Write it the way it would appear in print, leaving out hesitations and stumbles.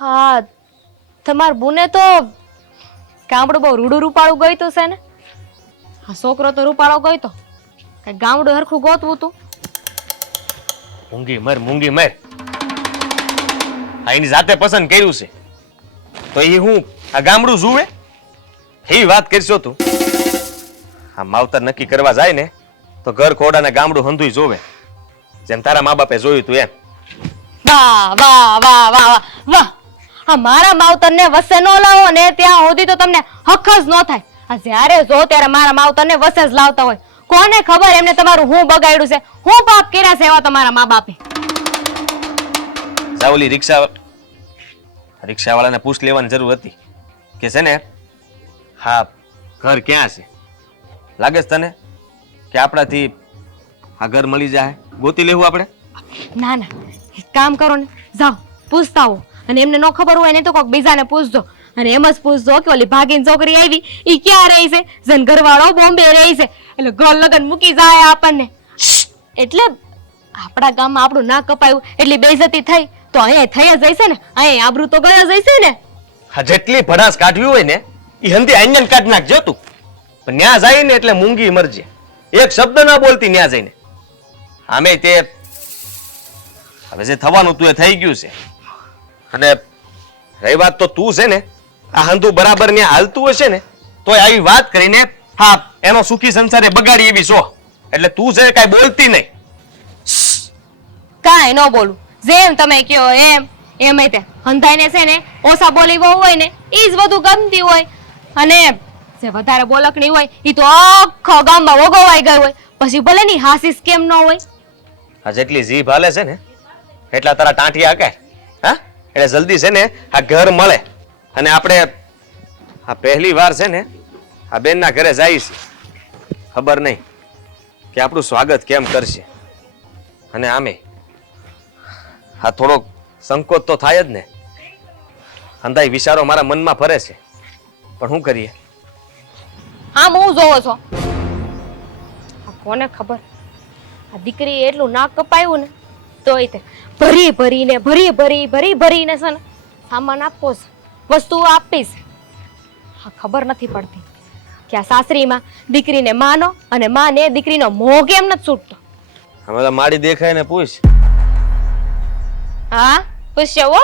હા, તમાર બુને તો ગામડું બહુ રૂડું રૂપાળું ગયું તું છે ને? હા, છોકરો તો રૂપાળો ગયો તો કઈ ગામડું હરખું ગોતવું તું. મૂંગી મર આ એની જાતે પસંદ કર્યું છે તો એ હું આ ગામડું જુએ એવી વાત કરશો તું? આ માવતર નક્કી કરવા જાય ને તો ઘર ખોડા ને ગામડું હંધુય જોવે, જેમ તારા મા બાપે જોયું તું એમ. વાહ વાહ વાહ વાહ વાહ વાહ! આ મારા માવતર ને વસે ન લાવો ને ત્યાં સુધી તો તમને હક જ ન થાય. આ જ્યારે જો ત્યારે મારા માવતર ને વસે જ લાવતા હોય. કોને ખબર એમને તમારું હું બગાડ્યું છે, હું પાપ કર્યા છે એવા તમારા મા બાપે. જાવલી રિક્ષાવાળાને પૂછ લેવાની જરૂર હતી કે છે ને હા ઘર ક્યાં છે? લાગે છે તને કે આપણાથી આ ઘર મળી જાય? ગોતી લેવું આપણે? ના ના, એક કામ કરો ને, જાઓ પૂછતા હો, અને એમને ન ખબર હોય ને તો કોઈક બીજાને પૂછજો. અને એમ જ પૂછજો કે ઓલી ભાગીને છોકરી આવી ઈ ક્યાં રહી છે? જન ઘરવાળો બોમ્બે રહી છે, એટલે ઘર લગન મૂકી જાય આપણને. એટલે આપણા ગામમાં આપણું ના કપાયું એટલી બેઇજ્જતી થઈ તો અહીંયા થઈ જ જશે ને, અહીંયા આબરૂ તો ગયા જશે ને. હા, જેટલી ભડાસ કાઢવી હોય ને એ હંધી આંગણ કાઢ નાખજો તું, પણ ન્યા જાય ને એટલે મૂંગી મરજે, એક શબ્દ ના બોલતી ન્યા જઈને. આમે તે હવે જે થવાનું તું એ થઈ ગયું છે. અને રહી વાત તો તું છે ને આ હંધુ બરાબર ને હાલતું હશે ને તોય આવી વાત કરીને હા એનો સુખી સંસારે બગાડી એવી છો, એટલે તું છે કાંઈ બોલતી નહીં. કાંઈ ન બોલું, જેમ તમે કહો એમ. એમ તે હંધાઈને છે ને ઓછા બોલી બહુ હોય ને ઈ જ બધું ગમતી હોય, અને જે વધારે બોલકણી હોય ઈ તો આખા ગામમાં વગોવાઈ ગઈ હોય, પછી ભલે ની હાસીસ કેમ ન હોય. આ જેટલી જીભ હાલે છે ને એટલા તારા ટાંટિયા કે હા, એટલે જલ્દી છે ને આ ઘર મળે. અને આપણે આ પહેલી વાર છે ને આ બેનના ઘરે જાય છે, ખબર નહીં કે આપણું સ્વાગત કેમ કરશે. અને આમે આ થોડોક સંકોચ તો થાય જ ને, અંધાઈ વિચારો મારા મનમાં ફરે છે, પણ શું કરીએ? આમ હું જોવો છો, આ કોને ખબર આ દીકરી એટલું નાક કપાયું ને તોય તે ભરી ભરીને છે ને સામાન આપવો છે, વસ્તુઓ આપીશ. હા, ખબર નથી પડતી કે આ સાસરીમાં દીકરીને માનો અને માને દીકરીનો મોહ કેમ નથી છૂટતો. અમે તો માડી દેખાય ને પૂછ. હા પૂછ્યો હો.